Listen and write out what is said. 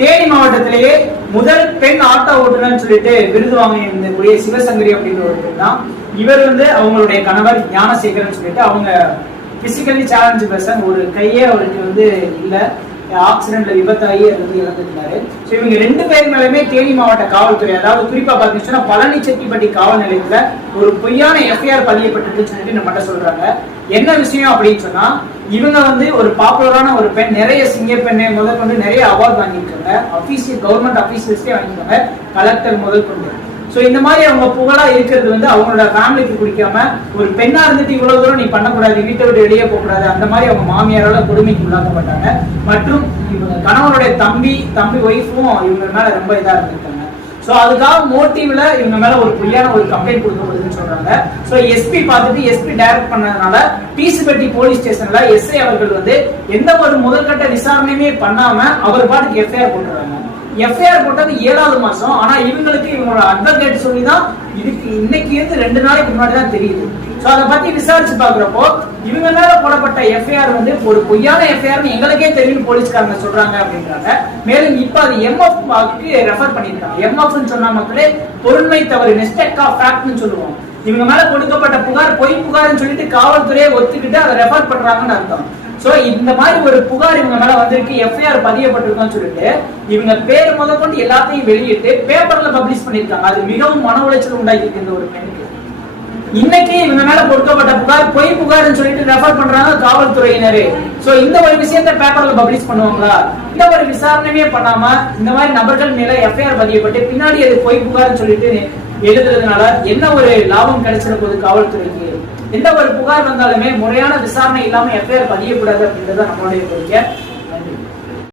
தேனி மாவட்டத்திலேயே முதல் பெண் ஆட்டோ ஓட்டுநர்னு சொல்லிட்டு விருது வாங்கியிருந்தக்கூடிய சிவசங்கரி அப்படின்ற ஒரு பெண் தான். இவர் அவங்களுடைய கணவர் ஞானசேகரன் சொல்லிட்டு அவங்க பிசிக்கலி சேலஞ்சு பர்சன், ஒரு கையே அவருக்கு இல்ல, ஆக்சிடென்ட்ல விபத்தாகி இறந்துட்டாரு. ஸோ இவங்க 2 பேர் மேலுமே தேனி மாவட்ட காவல்துறை, அதாவது குறிப்பா பாத்தீங்கன்னா பழனி செட்டிப்பட்டி காவல் நிலையத்துல ஒரு பொய்யான எஃப்ஐஆர் பதியப்பட்டிருக்குன்னு சொல்லிட்டு நம்மகிட்ட சொல்றாங்க. என்ன விஷயம் அப்படின்னு சொன்னா, இவங்க ஒரு பாப்புலரான ஒரு பெண், நிறைய சிங்கப்பெண்ணை முதல் கொண்டு நிறைய அவார்ட் வாங்கியிருக்காங்க, அபிஷியல் கவர்மெண்ட் அபிஷியல்ஸ்டே வாங்கியிருக்காங்க, கலெக்டர் முதல் கொண்டு. சோ இந்த மாதிரி அவங்க புகழா இருக்கிறது அவங்களோட ஃபேமிலிக்கு பிடிக்காம, ஒரு பெண்ணா இருந்துட்டு இவ்வளவு தூரம் நீ பண்ணக்கூடாது, வீட்டை விட்டு வெளியே போக கூடாது, அந்த மாதிரி அவங்க மாமியாரால கொடுமைக்கு உள்ளாக்கப்பட்டாங்க. மற்றும் இவங்க கணவனுடைய தம்பி ஒய்ஃபும் இவங்க மேல ரொம்ப இதா இருந்திருக்காங்க. சோ அதுக்காக மோட்டிவ்ல இவங்க மேல ஒரு பொய்யான ஒரு கம்ப்ளைண்ட் கொடுக்கப்படுதுன்னு சொல்றாங்க. சோ எஸ்பி பார்த்துட்டு எஸ்பி டைரக்ட் பண்ணதுனால பீசுபட்டி போலீஸ் ஸ்டேஷன்ல எஸ்ஐ அவர்கள் எந்த ஒரு முதல்கட்ட விசாரணையுமே பண்ணாம அவர் பாட்டுக்கு எஃப்ஐஆர் போட்டுறாங்க. எஃப்ஐஆர் போட்டது 7வது மாசம். ஆனா இவங்களோட அட்வொகேட் சொல்லிதான் இதுக்கு இன்னைக்கு 2 நாளைக்கு முன்னாடி தான் தெரியுது. சோ அதை பத்தி விசாரிச்சு பாக்குறப்போ இவங்க மேல போடப்பட்ட எஃப்ஐஆர் ஒரு பொய்யான எஃப்ஐஆர் எங்களுக்கே தெரியும் போலீஸ்காரங்க சொல்றாங்க அப்படின்றாங்க. மேலும் இப்ப அது எம்எஃப்க்கு ரெஃபர் பண்ணிருக்காங்க. எம்எஃப் சொன்னா மக்களே பொருண்மை தவறு, மிஸ்டேக் ஆஃப் ஃபேக்ட்னு சொல்லுவோம். இவங்க மேல கொடுக்கப்பட்ட புகார் பொய் புகார்னு சொல்லிட்டு காவல்துறையை ஒத்துக்கிட்டு அதை ரெஃபர் பண்றாங்கன்னு அர்த்தம். சோ இந்த மாதிரி ஒரு புகார் இவங்க மேல வந்திருக்கு, எஃப்ஐஆர் பதியப்பட்டிருக்குன்னு சொல்லிட்டு இவங்க பேர் முதற்கொண்டு எல்லாத்தையும் வெளியிட்டு பேப்பர்ல பப்ளிஷ் பண்ணிருக்காங்க. அது மிகவும் மன உளைச்சல் உண்டாக்கி இந்த ஒரு பெண்ணுக்கு. இன்னைக்கு இவங்க மேல கொடுக்கப்பட்ட புகார் பொய் புகார்னு சொல்லிட்டு ரெஃபர் பண்றாங்க காவல்துறையினரு. சோ இந்த ஒரு விஷயத்த பேப்பர்ல பப்ளிஷ் பண்ணுவாங்களா? இந்த ஒரு விசாரணையே பண்ணாம இந்த மாதிரி நபர்கள் மேல எஃப்ஐஆர் பதியப்பட்டு பின்னாடி அது பொய் புகார்னு சொல்லிட்டு எழுதுறதுனால என்ன ஒரு லாபம் கிடைச்சிட போகுது காவல்துறைக்கு? எந்த ஒரு புகார் வந்தாலுமே முறையான விசாரணை இல்லாம எஃப்ஐஆர் பதியக்கூடாது அப்படின்றத நம்மளுடைய கோரிக்கை.